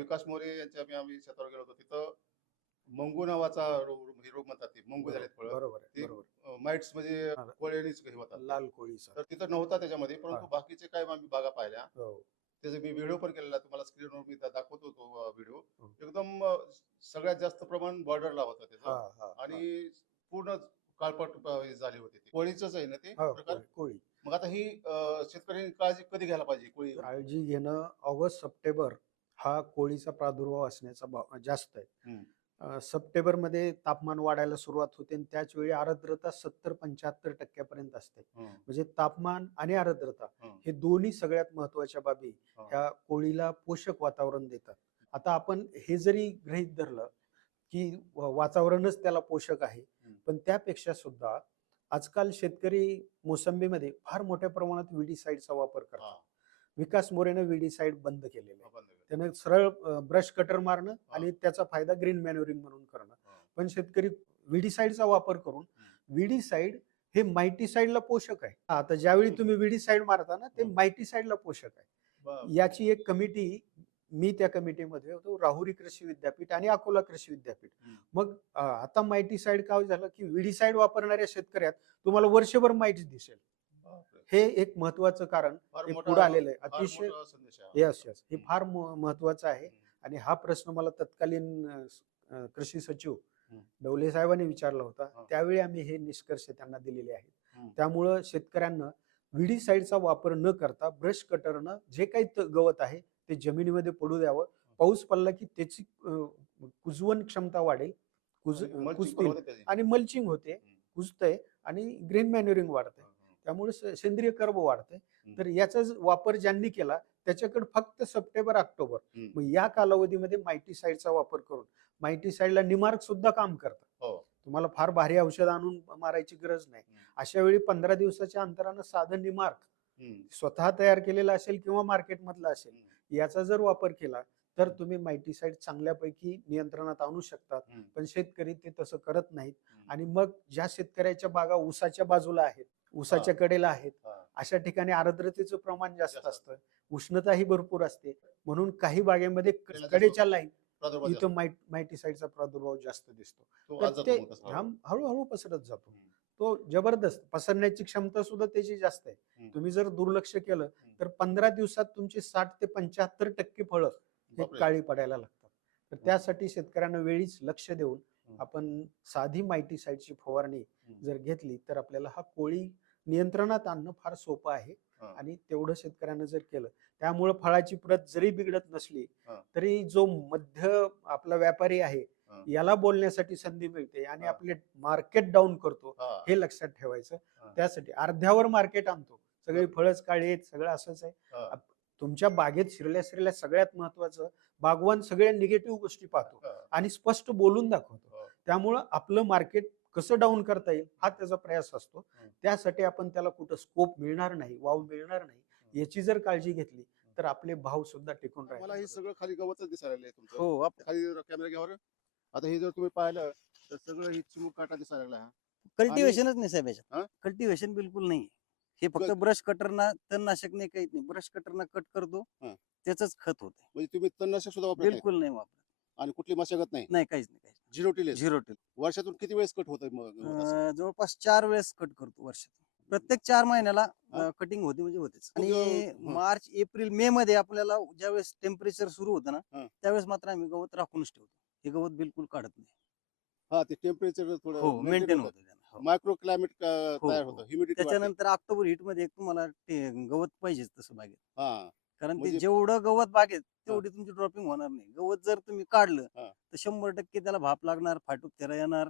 विकास मोरे यांच्या आम्ही शेतावर गेलो होतो तिथं. मंगू नावाचा रोग म्हणतात, ते मंगू झालेत फळं. बरोबर आहे, ते बरोबर. माइट्स म्हणजे हा, कोळ्यानीच हे होतात ते. लाल कोळीचा. तर तिथं नव्हता त्याच्यामध्ये, हा, परंतु बाकीचे काय आम्ही बागा पाहिल्या. हो, त्याचा मी व्हिडिओ पण केलेला, तुम्हाला स्क्रीनवर मी दाखवतो तो व्हिडिओ. हो. एकदम सगळ्यात जास्त प्रमाण बॉर्डरला होतं हा, त्याचं. हा, हा. आणि पूर्ण काळपट झाली होती ती. कोळीच आहे ना ते हो, प्रकार. कोळी. मग आता ही शेतकऱ्यांनी काळजी कधी घ्यायला पाहिजे कोळी? काळजी घेणं ऑगस्ट सप्टेंबर हा कोळीचा प्रादुर्भाव असण्याचा जास्त आहे. हम्म, सप्टेंबरमध्ये तापमान वाढायला सुरुवात होते आणि त्याच वेळी आर्द्रता 70-75% असते. हम्म, म्हणजे तापमान आणि आर्द्रता हम्म, हे दोन्ही सगळ्यात महत्वाच्या बाबी हम्म. ह्या कोळीला पोषक वातावरण देतात. आता आपण हे जरी गृहीत धरलं की वातावरणच त्याला पोषक आहे, पण त्यापेक्षा सुद्धा आजकाल शेतकरी मोसंबीमध्ये फार मोठ्या प्रमाणात विडीसाईडचा वापर करतात. हा, विकास मोरेनं विडीसाईड बंद केलेलं आहे. बंद करा. त्यानं सरळ ब्रश कटर मारणं आणि त्याचा फायदा ग्रीन मॅन्युरिंग म्हणून करणं. हा, पण शेतकरी विडीसाईडचा वापर करून विडीसाईड हे मायटीसाईडला पोषक आहे. आता ज्यावेळी तुम्ही विडीसाईड मारता ना, ते मायटीसाईडला पोषक आहे. बरं. याची एक कमिटी, मी त्या कमिटीमध्ये होतो, राहुरी कृषी विद्यापीठ आणि अकोला कृषी विद्यापीठ. मग आता मायटीसाईड काय झालं की विडीसाईड वापरणाऱ्या शेतकऱ्यात तुम्हाला वर्षभर माईट्स दिसेल. बापरे. हे एक महत्वाचं कारण फार हे मोठा पुढे आलेलं आहे. फार अतिशय मोठा संदेश आहे. यस यस हे फार महत्वाचं आहे. आणि हा प्रश्न मला तत्कालीन कृषी सचिव डवले साहेबांनी विचारला होता. त्यावेळी आम्ही हे निष्कर्ष त्यांना दिलेले आहेत. त्यामुळं शेतकऱ्यांना विडीसाईडचा वापर न करता ब्रश कटरनं जे काही गवत आहे ते जमिनीमध्ये पडू द्यावं. पाऊस पडला की त्याची कुजवण क्षमता वाढेल, कुजतील आणि मल्चिंग होते, कुजतंय आणि ग्रीन मॅन्युरिंग वाढतंय. त्यामुळे सेंद्रिय कर्ब वाढतंय. तर याचा वापर ज्यांनी केला त्याच्याकडे फक्त सप्टेंबर ऑक्टोबर मग या कालावधीमध्ये मायटीसाईडचा वापर करून, मायटीसाईडला निमार्क सुद्धा काम करतं. तुम्हाला फार भारी औषध आणून मारायची गरज नाही. अशा वेळी 15 दिवसाच्या अंतरानं साधं निमार्क स्वतः तयार केलेलं असेल किंवा मार्केटमधलं असेल, याचा जर वापर केला तर तुम्ही मायटीसाईड चांगल्यापैकी नियंत्रणात आणू शकतात. पण शेतकरी ते तसं करत नाहीत. आणि मग ज्या शेतकऱ्याच्या बागा ऊसाच्या बाजूला आहेत, ऊसाच्या कडेला आहेत, अशा ठिकाणी आर्द्रतेचं प्रमाण जास्त असतं, उष्णताही भरपूर असते. म्हणून काही बागेमध्ये कडेच्या लाईन इथं मायटीसाईडचा प्रादुर्भाव जास्त दिसतो. तर ते हळूहळू पसरत जातो. तो जबरदस्त पसरण्याची क्षमता सुद्धा त्याची जास्त आहे. तुम्ही जर दुर्लक्ष केलं तर 15 दिवसात तुमची 60 ते 75% फळं हे काळी पडायला लागतात. तर त्यासाठी शेतकऱ्यांना वेळीच लक्ष देऊन आपण साधी मायटीसाईडची फवारणी जर घेतली तर आपल्याला हा कोळी नियंत्रणात आणणं फार सोपं आहे. आणि तेवढं शेतकऱ्यांना जर केलं, त्यामुळे फळाची प्रत जरी बिघडत नसली तरी जो मध्य आपला व्यापारी आहे याला बोलण्यासाठी संधी मिळते आणि आपले मार्केट डाऊन करतो, हे लक्षात ठेवायचं. त्यासाठी अर्ध्यावर मार्केट आणतो, सगळी फळच काळी आहेत, सगळं असंच आहे. तुमच्या बागेत शिरल्या सगळ्यात महत्वाचं, बागवान सगळ्या निगेटिव्ह गोष्टी पाहतो आणि स्पष्ट बोलून दाखवतो. त्यामुळं आपलं मार्केट कसं डाऊन करता येईल हा त्याचा प्रयास असतो. त्यासाठी आपण त्याला कुठं स्कोप मिळणार नाही, वाव मिळणार नाही, याची जर काळजी घेतली तर आपले भाव सुद्धा टिकून राहतील. मला हे सगळं खाली गवतच दिसायला तुमचं. हो, खाली कॅमेरा घ्यावर. आता हे जर तुम्ही पाहिलं तर सगळं ही चिमूक काटा दिसायला लागला. कल्टिवेशनच नाही साहेब याच्यात. कल्टिवेशन बिलकुल नाही. हे फक्त ब्रश कटरना, तणनाशक नाही, काहीच नाही. ब्रश कटरना कट करतो, त्याच खत होते. म्हणजे तुम्ही तणनाशक सुद्धा वापरत बिलकुल नाही वापरत. आणि कुठली मशागत नाही? नाही, काहीच नाही. Zero tillage. Zero till. वर्षातून किती वेळेस कट होतं मग? जवळपास 4 वेळेस कट करतो वर्षातून. प्रत्येक 4 महिन्याला कटिंग होते म्हणजे होतेच. आणि मार्च, एप्रिल, मे मध्ये आपल्याला ज्यावेळेस टेम्परेचर सुरू होतं ना, त्यावेळेस मात्र आम्ही गवत राखूनच ठेवतो. हे गवत बिलकुल काढत नाही. हा, ते टेम्परेचर थोडं मेंटेन होतं. मायक्रो क्लायमेट तयार होतं, ह्युमिडिटी. त्याच्यानंतर ऑक्टोबर हीट मध्ये तुम्हाला गवत पाहिजेच तसं बागेत. कारण ते म्हणजे जेवढं गवत बागेत तेवढी तुमची ड्रॉपिंग होणार नाही. गवत जर तुम्ही काढलं तर 100% त्याला भाप लागणार, फाटूक तेरा येणार,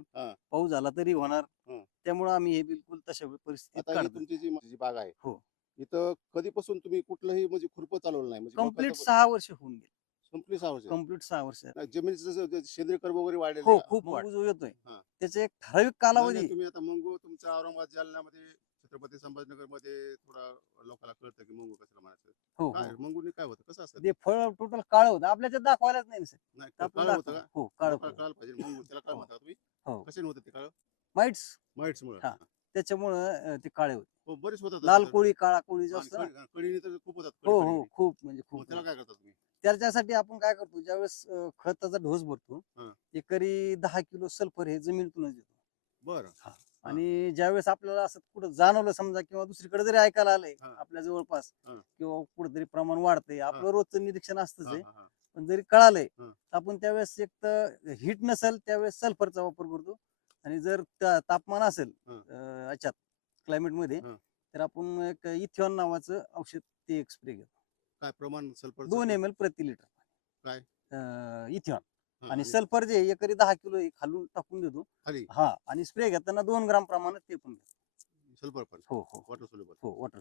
पाऊस झाला तरी होणार. त्यामुळे आम्ही हे बिलकुल तशा परिस्थितीत काढतो. तुमची जी बाग आहे, इथं कधीपासून तुम्ही कुठलंही म्हणजे खुरपं चालवलं नाही? म्हणजे कम्प्लीट 6 वर्ष होऊन गेले. कंप्लीट 6 वर्ष. कम्प्लीट 6 वर्ष. जमिनीचं सेंद्रिय कर्ब वगैरे वाढलेलं हो, आहे? खूप जो येतोय त्याचे एक ठराविक कालावधी. तुम्ही आता मंगू तुमच्या औरंगाबाद जिल्ह्यामध्ये, छत्रपती संभाजीनगर मध्ये थोडा लोकांना कळतं की मंगू कशाला म्हणायचं. काय मंगूने काय होतं, कसं असतं ते फळ टोटल काळ होतं, आपल्याच्यात दाखवायलाच नाही सर. काळ होतं का? हो, काळ काळ पाहिजे मंगू, त्याला काय म्हणता तुम्ही? कशाने होतं ते काळ? माइट्स मुळे. त्याच्यामुळे ते काळे होते. हो, बरेच होतात. लाल कोळी, काळा कोळी जास्त. कळीने तर खूप होतात. हो, खूप म्हणजे खूप. त्याला काय करता तुम्ही? त्याच्यासाठी आपण काय करतो, ज्यावेळेस खताचा ढोस भरतो, हा. एकरी 10 किलो सल्फर हे जमिनीतूनच देतो. बरं. आणि ज्यावेळेस आपल्याला असं कुठं जाणवलं समजा, किंवा दुसरीकडे जरी ऐकायला आलंय हा. आपल्या जवळपास, हा. किंवा कुठेतरी प्रमाण वाढतंय, आपलं रोजचं निरीक्षण असतंच हा, आहे, हा, हा. पण जरी कळालंय हा. तर आपण त्यावेळेस एक तर हिट नसेल त्यावेळेस सल्फरचा वापर करतो, आणि जर तापमान असेल हा. याच्यात क्लायमेट मध्ये, हा. तर आपण एक इथिऑन नावाचं औषध ते एक स्प्रे घेतो, काय प्रमाण सल्फर 2 ml प्रति लिटर काय इथिऑन. आणि आणि सल्फर जे एकरी 10 किलो खालून टाकून देतो. खाली हा, आणि स्प्रे घेताना 2 ग्राम प्रमाणात ते पण घेतो. सल्फर पण हो हो वॉटर सोल्युबल हो, वॉटर